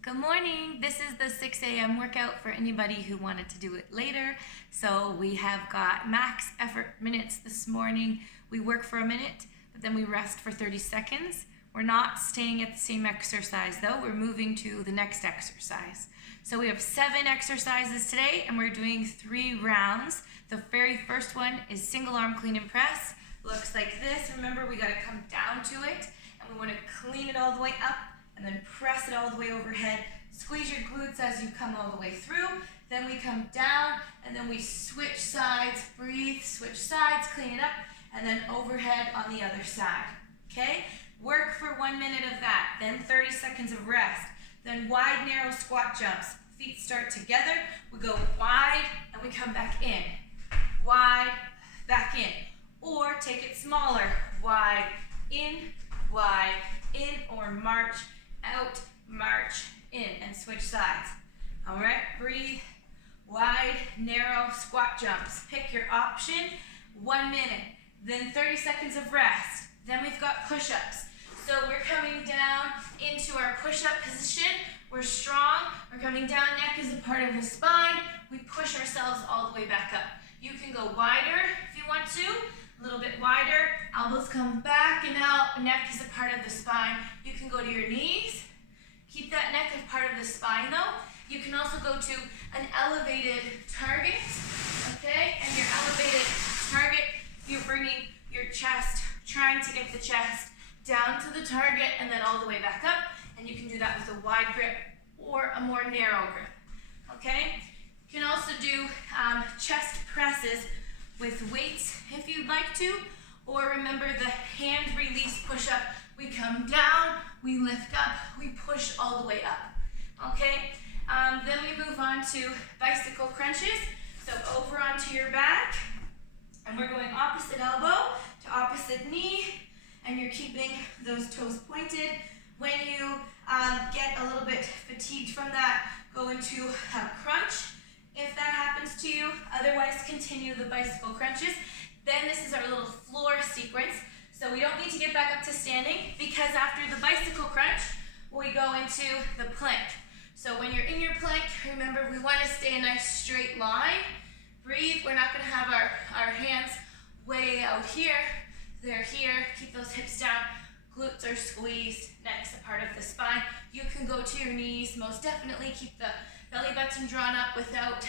Good morning. This is the 6 a.m. workout for anybody who wanted to do it later. So we have got max effort minutes this morning. We work for a minute, but then we rest for 30 seconds. We're not staying at the same exercise though. We're moving to the next exercise. So we have 7 exercises today and we're doing 3 rounds. The very first one is single arm clean and press. Looks like this. Remember, we got to come down to it and we want to clean it all the way up and then press it all the way overhead. Squeeze your glutes as you come all the way through. Then we come down and then we switch sides, breathe, switch sides, clean it up, and then overhead on the other side. Okay? Work for 1 minute of that, then 30 seconds of rest. Then wide, narrow squat jumps. Feet start together. We go wide and we come back in. Wide, back in. Or take it smaller. Wide, in, or march out, march in, and switch sides. All right, breathe, wide, narrow, squat jumps. Pick your option, 1 minute, then 30 seconds of rest. Then we've got push-ups. So we're coming down into our push-up position. We're strong, we're coming down, neck is a part of the spine. We push ourselves all the way back up. You can go wider if you want to, a little bit wider. Elbows come back and out, neck is a part of the spine. You can go to your knees. Keep that neck as part of the spine though. You can also go to an elevated target, okay? And your elevated target, you're bringing your chest, trying to get the chest down to the target and then all the way back up. And you can do that with a wide grip or a more narrow grip, okay? You can also do chest presses with weights if you'd like to, or remember the hand release push-up. We come down, we lift up, we push all the way up, okay? Then we move on to bicycle crunches. So over onto your back, and we're going opposite elbow to opposite knee, and you're keeping those toes pointed. When you get a little bit fatigued from that, go into a crunch if that happens to you. Otherwise, continue the bicycle crunches. Then this is our little floor sequence. So we don't need to get back up to standing because after the bicycle crunch, we go into the plank. So when you're in your plank, remember we want to stay a nice straight line. Breathe. We're not going to have our hands way out here. They're here. Keep those hips down. Glutes are squeezed. Neck's a part of the spine. You can go to your knees. Most definitely keep the belly button drawn up without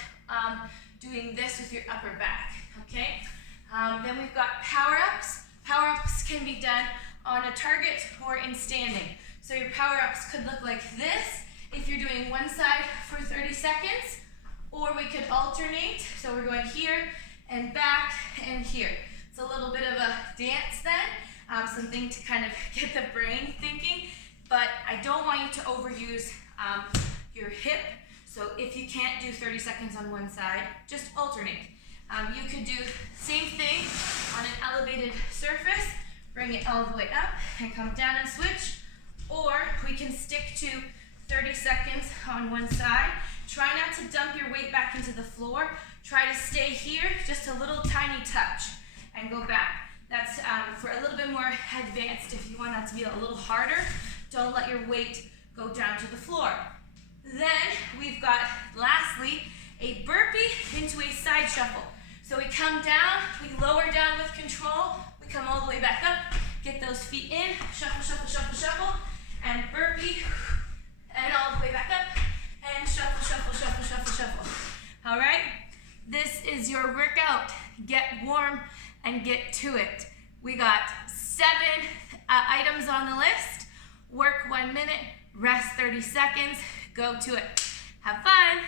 doing this with your upper back. Okay? Then we've got power-ups. Power-ups can be done on a target or in standing. So your power-ups could look like this if you're doing one side for 30 seconds, or we could alternate. So we're going here and back and here. It's a little bit of a dance then, something to kind of get the brain thinking, but I don't want you to overuse your hip. So if you can't do 30 seconds on one side, just alternate. You could do same thing on an elevated surface, bring it all the way up and come down and switch, or we can stick to 30 seconds on one side. Try not to dump your weight back into the floor. Try to stay here, just a little tiny touch, and go back. That's for a little bit more advanced. If you want that to be a little harder, don't let your weight go down to the floor. Then we've got, lastly, a burpee into a side shuffle. So we come down, we lower down with control, we come all the way back up, get those feet in, shuffle, shuffle, shuffle, shuffle, and burpee, and all the way back up, and shuffle, shuffle, shuffle, shuffle, shuffle. All right? This is your workout. Get warm and get to it. We got 7 items on the list. Work 1 minute, rest 30 seconds, go to it. Have fun.